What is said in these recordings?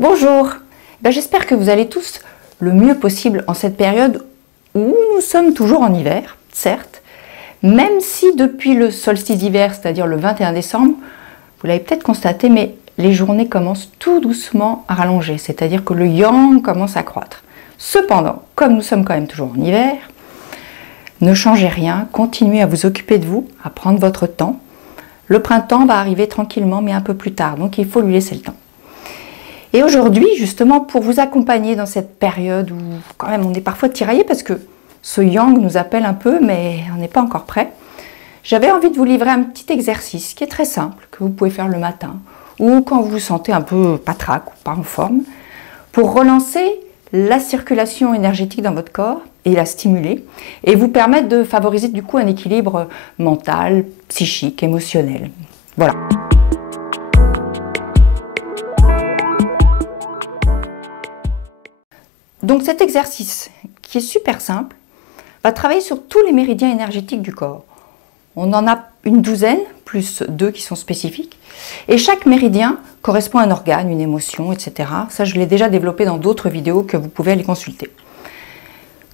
Bonjour, j'espère que vous allez tous le mieux possible en cette période où nous sommes toujours en hiver, certes, même si depuis le solstice d'hiver, c'est-à-dire le 21 décembre, vous l'avez peut-être constaté, mais les journées commencent tout doucement à rallonger, c'est-à-dire que le yang commence à croître. Cependant, comme nous sommes quand même toujours en hiver, ne changez rien, continuez à vous occuper de vous, à prendre votre temps. Le printemps va arriver tranquillement, mais un peu plus tard, donc il faut lui laisser le temps. Et aujourd'hui, justement, pour vous accompagner dans cette période où quand même on est parfois tiraillé parce que ce yang nous appelle un peu, mais on n'est pas encore prêt, j'avais envie de vous livrer un petit exercice qui est très simple, que vous pouvez faire le matin ou quand vous vous sentez un peu patraque ou pas en forme, pour relancer la circulation énergétique dans votre corps et la stimuler et vous permettre de favoriser du coup un équilibre mental, psychique, émotionnel. Voilà. Donc cet exercice, qui est super simple, va travailler sur tous les méridiens énergétiques du corps. On en a une douzaine, plus 2 qui sont spécifiques. Et chaque méridien correspond à un organe, une émotion, etc. Ça, je l'ai déjà développé dans d'autres vidéos que vous pouvez aller consulter.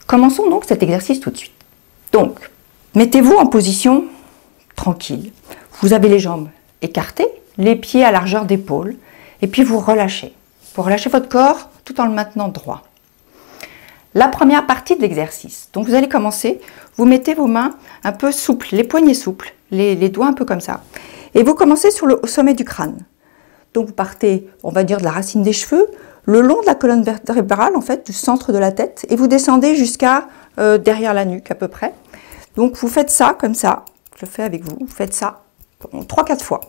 Commençons donc cet exercice tout de suite. Donc, mettez-vous en position tranquille. Vous avez les jambes écartées, les pieds à largeur d'épaule, et puis vous relâchez. Vous relâchez votre corps tout en le maintenant droit. La première partie de l'exercice. Donc vous allez commencer, vous mettez vos mains un peu souples, les poignets souples, les doigts un peu comme ça. Et vous commencez au sommet du crâne. Donc vous partez, on va dire, de la racine des cheveux, le long de la colonne vertébrale, en fait, du centre de la tête, et vous descendez jusqu'à derrière la nuque à peu près. Donc vous faites ça comme ça, je le fais avec vous, vous faites ça 3-4 fois.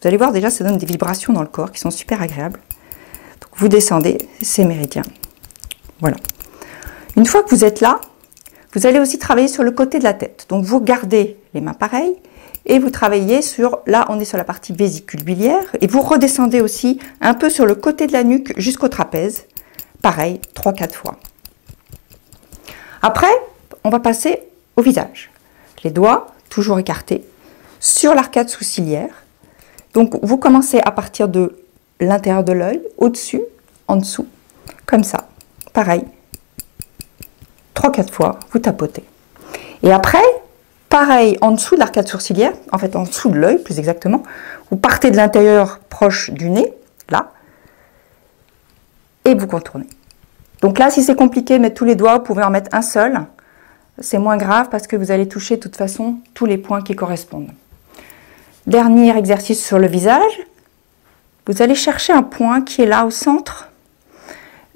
Vous allez voir déjà, ça donne des vibrations dans le corps qui sont super agréables. Donc vous descendez ces méridiens. Voilà. Une fois que vous êtes là, vous allez aussi travailler sur le côté de la tête. Donc vous gardez les mains pareilles et vous travaillez sur, là on est sur la partie vésicule biliaire, et vous redescendez aussi un peu sur le côté de la nuque jusqu'au trapèze. Pareil, 3-4 fois. Après, on va passer au visage. Les doigts, toujours écartés, sur l'arcade sourcilière. Donc vous commencez à partir de l'intérieur de l'œil, au-dessus, en dessous, comme ça. Pareil. 3-4 fois, vous tapotez. Et après, pareil, en dessous de l'arcade sourcilière, en fait en dessous de l'œil plus exactement, vous partez de l'intérieur proche du nez, là, et vous contournez. Donc là, si c'est compliqué, mettre tous les doigts, vous pouvez en mettre un seul. C'est moins grave parce que vous allez toucher de toute façon tous les points qui correspondent. Dernier exercice sur le visage. Vous allez chercher un point qui est là au centre,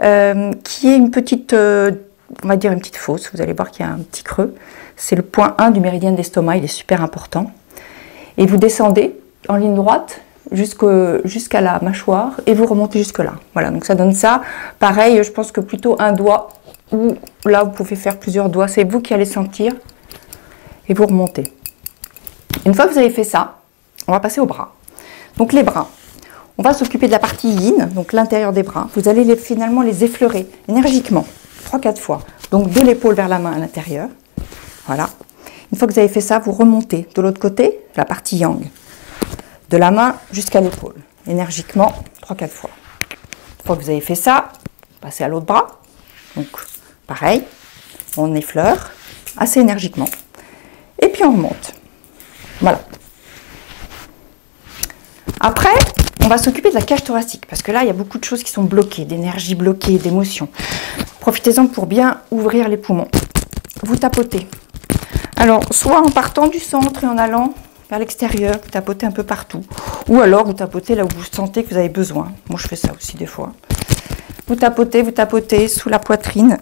qui est une petite... on va dire une petite fosse, vous allez voir qu'il y a un petit creux. C'est le point 1 du méridien de l'estomac, il est super important. Et vous descendez en ligne droite jusqu'à la mâchoire et vous remontez jusque là. Voilà, donc ça donne ça. Pareil, je pense que plutôt un doigt, ou là vous pouvez faire plusieurs doigts, c'est vous qui allez sentir. Et vous remontez. Une fois que vous avez fait ça, on va passer aux bras. Donc les bras. On va s'occuper de la partie yin, donc l'intérieur des bras. Vous allez finalement les effleurer énergiquement. 3-4 fois. Donc de l'épaule vers la main à l'intérieur. Voilà. Une fois que vous avez fait ça, vous remontez de l'autre côté, la partie yang. De la main jusqu'à l'épaule. Énergiquement, 3-4 fois. Une fois que vous avez fait ça, passez à l'autre bras. Donc pareil, on effleure assez énergiquement. Et puis on remonte. Voilà. Après, on va s'occuper de la cage thoracique, parce que là, il y a beaucoup de choses qui sont bloquées, d'énergie bloquée, d'émotions. Profitez-en pour bien ouvrir les poumons. Vous tapotez. Alors, soit en partant du centre et en allant vers l'extérieur, vous tapotez un peu partout. Ou alors, vous tapotez là où vous sentez que vous avez besoin. Moi, je fais ça aussi des fois. Vous tapotez sous la poitrine.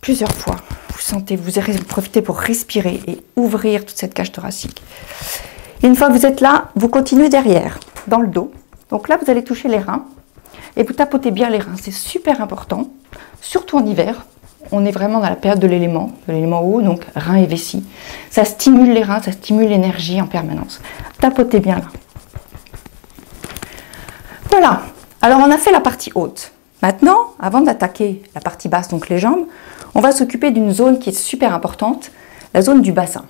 Plusieurs fois. Vous sentez, vous profitez pour respirer et ouvrir toute cette cage thoracique. Et une fois que vous êtes là, vous continuez derrière, dans le dos. Donc là, vous allez toucher les reins. Et vous tapotez bien les reins, c'est super important, surtout en hiver. On est vraiment dans la période de l'élément eau, donc reins et vessie. Ça stimule les reins, ça stimule l'énergie en permanence. Tapotez bien là. Voilà, alors on a fait la partie haute. Maintenant, avant d'attaquer la partie basse, donc les jambes, on va s'occuper d'une zone qui est super importante, la zone du bassin.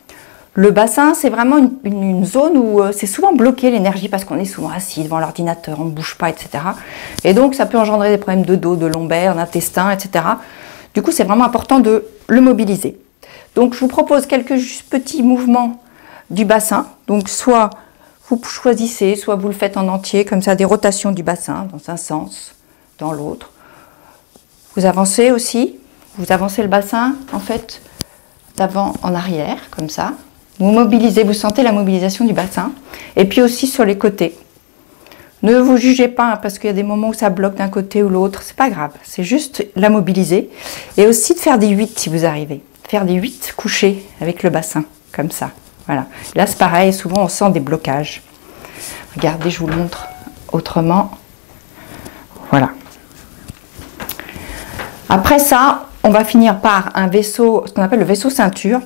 Le bassin, c'est vraiment une zone où c'est souvent bloqué l'énergie parce qu'on est souvent assis devant l'ordinateur, on ne bouge pas, etc. Et donc, ça peut engendrer des problèmes de dos, de lombaire, d'intestin, etc. Du coup, c'est vraiment important de le mobiliser. Donc, je vous propose quelques petits mouvements du bassin. Donc, soit vous choisissez, soit vous le faites en entier, comme ça, des rotations du bassin dans un sens, dans l'autre. Vous avancez aussi, vous avancez le bassin, en fait, d'avant en arrière, comme ça. Vous mobilisez, vous sentez la mobilisation du bassin. Et puis aussi sur les côtés. Ne vous jugez pas, parce qu'il y a des moments où ça bloque d'un côté ou l'autre. C'est pas grave, c'est juste la mobiliser. Et aussi de faire des 8 si vous arrivez. Faire des 8 couchés avec le bassin, comme ça. Voilà. Là, c'est pareil, souvent on sent des blocages. Regardez, je vous le montre autrement. Voilà. Après ça, on va finir par un vaisseau, ce qu'on appelle le vaisseau ceinture,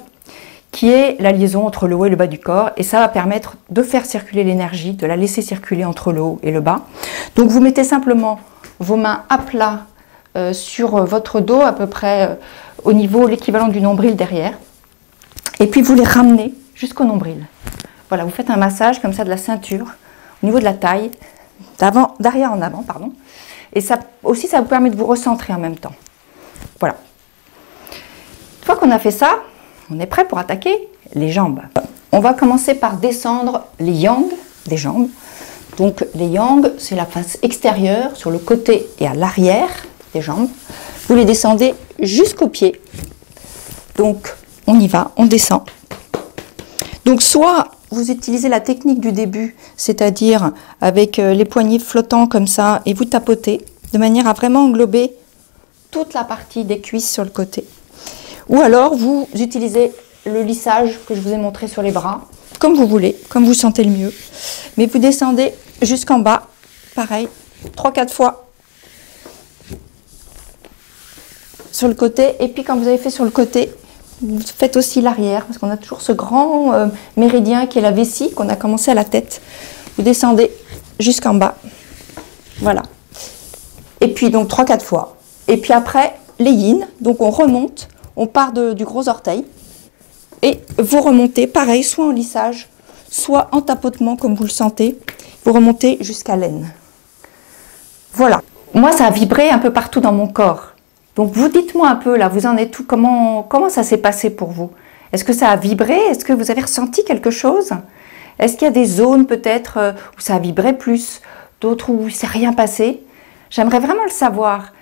qui est la liaison entre le haut et le bas du corps. Et ça va permettre de faire circuler l'énergie, de la laisser circuler entre le haut et le bas. Donc vous mettez simplement vos mains à plat sur votre dos, à peu près au niveau, l'équivalent du nombril derrière. Et puis vous les ramenez jusqu'au nombril. Voilà, vous faites un massage comme ça de la ceinture, au niveau de la taille, d'arrière en avant, pardon. Et ça aussi, ça vous permet de vous recentrer en même temps. Voilà. Une fois qu'on a fait ça, on est prêt pour attaquer les jambes. On va commencer par descendre les yang des jambes. Donc les yang, c'est la face extérieure, sur le côté et à l'arrière des jambes. Vous les descendez jusqu'aux pieds. Donc on y va, on descend. Donc soit vous utilisez la technique du début, c'est-à-dire avec les poignets flottants comme ça, et vous tapotez, de manière à vraiment englober toute la partie des cuisses sur le côté. Ou alors, vous utilisez le lissage que je vous ai montré sur les bras, comme vous voulez, comme vous sentez le mieux. Mais vous descendez jusqu'en bas, pareil, 3-4 fois sur le côté. Et puis, quand vous avez fait sur le côté, vous faites aussi l'arrière, parce qu'on a toujours ce grand méridien qui est la vessie, qu'on a commencé à la tête. Vous descendez jusqu'en bas. Voilà. Et puis, donc, 3-4 fois. Et puis après, les yin, donc on remonte. On part du gros orteil et vous remontez, pareil, soit en lissage, soit en tapotement comme vous le sentez. Vous remontez jusqu'à l'aine. Voilà. Moi, ça a vibré un peu partout dans mon corps. Donc, vous dites-moi un peu, là, vous en êtes où? Comment ça s'est passé pour vous? Est-ce que ça a vibré? Est-ce que vous avez ressenti quelque chose? Est-ce qu'il y a des zones, peut-être, où ça a vibré plus, d'autres où il ne s'est rien passé? J'aimerais vraiment le savoir.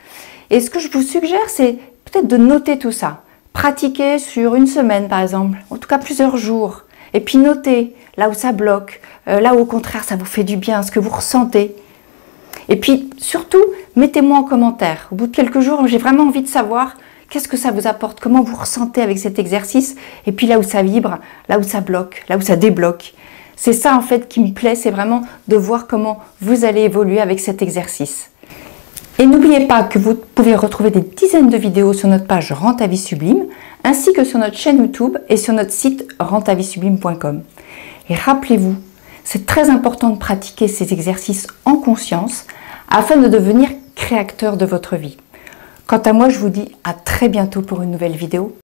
Et ce que je vous suggère, c'est peut-être de noter tout ça. Pratiquer sur une semaine, par exemple, en tout cas plusieurs jours. Et puis noter là où ça bloque, là où au contraire ça vous fait du bien, ce que vous ressentez. Et puis surtout, mettez-moi en commentaire. Au bout de quelques jours, j'ai vraiment envie de savoir qu'est-ce que ça vous apporte, comment vous ressentez avec cet exercice. Et puis là où ça vibre, là où ça bloque, là où ça débloque. C'est ça en fait qui me plaît, c'est vraiment de voir comment vous allez évoluer avec cet exercice. Et n'oubliez pas que vous pouvez retrouver des dizaines de vidéos sur notre page Rends ta vie sublime, ainsi que sur notre chaîne YouTube et sur notre site rendtaviessublime.com. Et rappelez-vous, c'est très important de pratiquer ces exercices en conscience afin de devenir créateur de votre vie. Quant à moi, je vous dis à très bientôt pour une nouvelle vidéo.